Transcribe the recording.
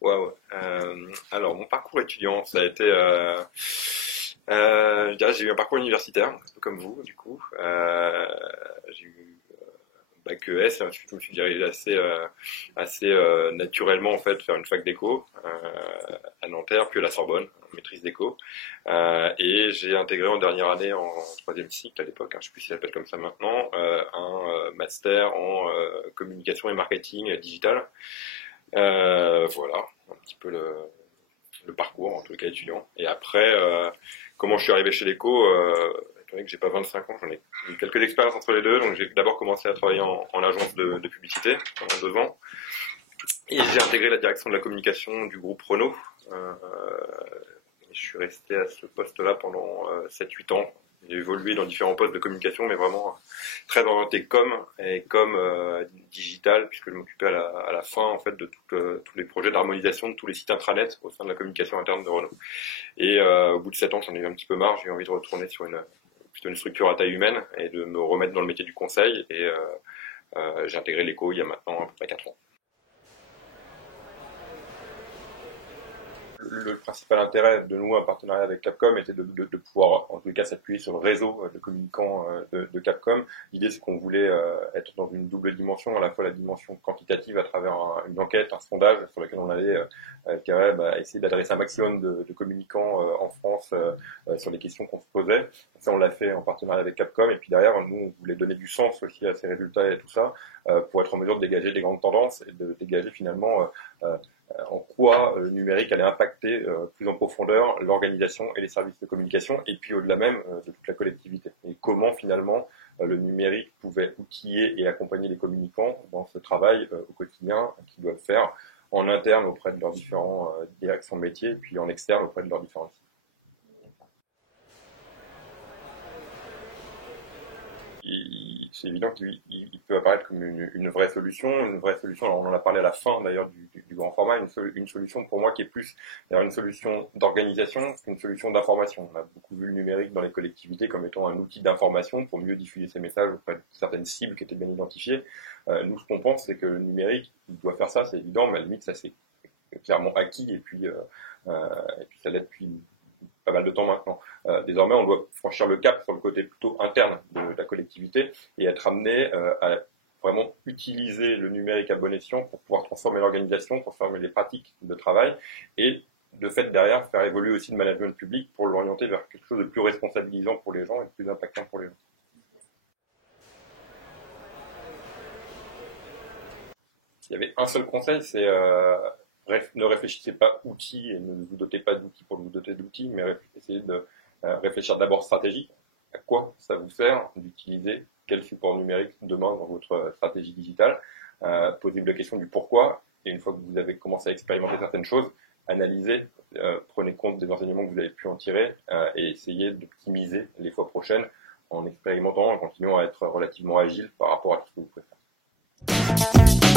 Waouh. Alors, mon parcours étudiant, ça a été, je dirais, j'ai eu un parcours universitaire, un peu comme vous, du coup. J'ai eu bac ES, et ensuite je me suis dirigé assez naturellement en fait vers une fac d'éco à Nanterre, puis à la Sorbonne, en maîtrise d'éco. Et j'ai intégré en dernière année, en troisième cycle à l'époque, hein, je ne sais plus si ça s'appelle comme ça maintenant, un master en communication et marketing digital. Voilà, un petit peu le parcours, en tout cas étudiant. Et après, comment je suis arrivé chez l'éco, étant donné que j'ai pas 25 ans, j'en ai eu quelques expériences entre les deux. Donc j'ai d'abord commencé à travailler en agence de publicité pendant 2 ans. Et j'ai intégré la direction de la communication du groupe Renault. Je suis resté à ce poste-là pendant 7-8 ans. J'ai évolué dans différents postes de communication, mais vraiment très orienté com et com digital, puisque je m'occupais à la fin en fait de tous les projets d'harmonisation de tous les sites intranet au sein de la communication interne de Renault. Et au bout de 7 ans, j'en ai eu un petit peu marre. J'ai eu envie de retourner sur plutôt une structure à taille humaine et de me remettre dans le métier du conseil. Et j'ai intégré l'éco il y a maintenant à peu près 4 ans. Le principal intérêt de nous, un partenariat avec Capcom, était de pouvoir, en tout cas, s'appuyer sur le réseau de communicants de Capcom. L'idée, c'est qu'on voulait être dans une double dimension, à la fois la dimension quantitative à travers une enquête, un sondage sur lequel on allait essayer d'adresser un maximum de communicants en France sur les questions qu'on se posait. Ça, on l'a fait en partenariat avec Capcom. Et puis derrière, nous, on voulait donner du sens aussi à ces résultats et tout ça pour être en mesure de dégager des grandes tendances et de dégager finalement en quoi le numérique allait impacter plus en profondeur l'organisation et les services de communication, et puis au-delà même de toute la collectivité. Et comment finalement le numérique pouvait outiller et accompagner les communicants dans ce travail au quotidien qu'ils doivent faire en interne auprès de leurs différents directions métiers, puis en externe auprès de leurs différents c'est évident qu'il peut apparaître comme une vraie solution. Une vraie solution, alors on en a parlé à la fin d'ailleurs du grand format, une solution pour moi qui est plus une solution d'organisation qu'une solution d'information. On a beaucoup vu le numérique dans les collectivités comme étant un outil d'information pour mieux diffuser ces messages auprès de certaines cibles qui étaient bien identifiées. Nous, ce qu'on pense, c'est que le numérique, il doit faire ça, c'est évident, mais à la limite, ça c'est clairement acquis et puis ça l'est depuis pas mal de temps maintenant. Désormais, on doit franchir le cap sur le côté plutôt interne de la collectivité et être amené à vraiment utiliser le numérique à bon escient pour pouvoir transformer l'organisation, transformer les pratiques de travail et de fait derrière faire évoluer aussi le management public pour l'orienter vers quelque chose de plus responsabilisant pour les gens et de plus impactant pour les gens. S'il y avait un seul conseil, c'est ne réfléchissez pas outils et ne vous dotez pas d'outils pour vous doter d'outils, mais essayez de réfléchir d'abord stratégie. À quoi ça vous sert d'utiliser quel support numérique demain dans votre stratégie digitale. Posez-vous la question du pourquoi, et une fois que vous avez commencé à expérimenter certaines choses, analysez, prenez compte des enseignements que vous avez pu en tirer et essayez d'optimiser les fois prochaines en expérimentant, en continuant à être relativement agile par rapport à tout ce que vous pouvez faire.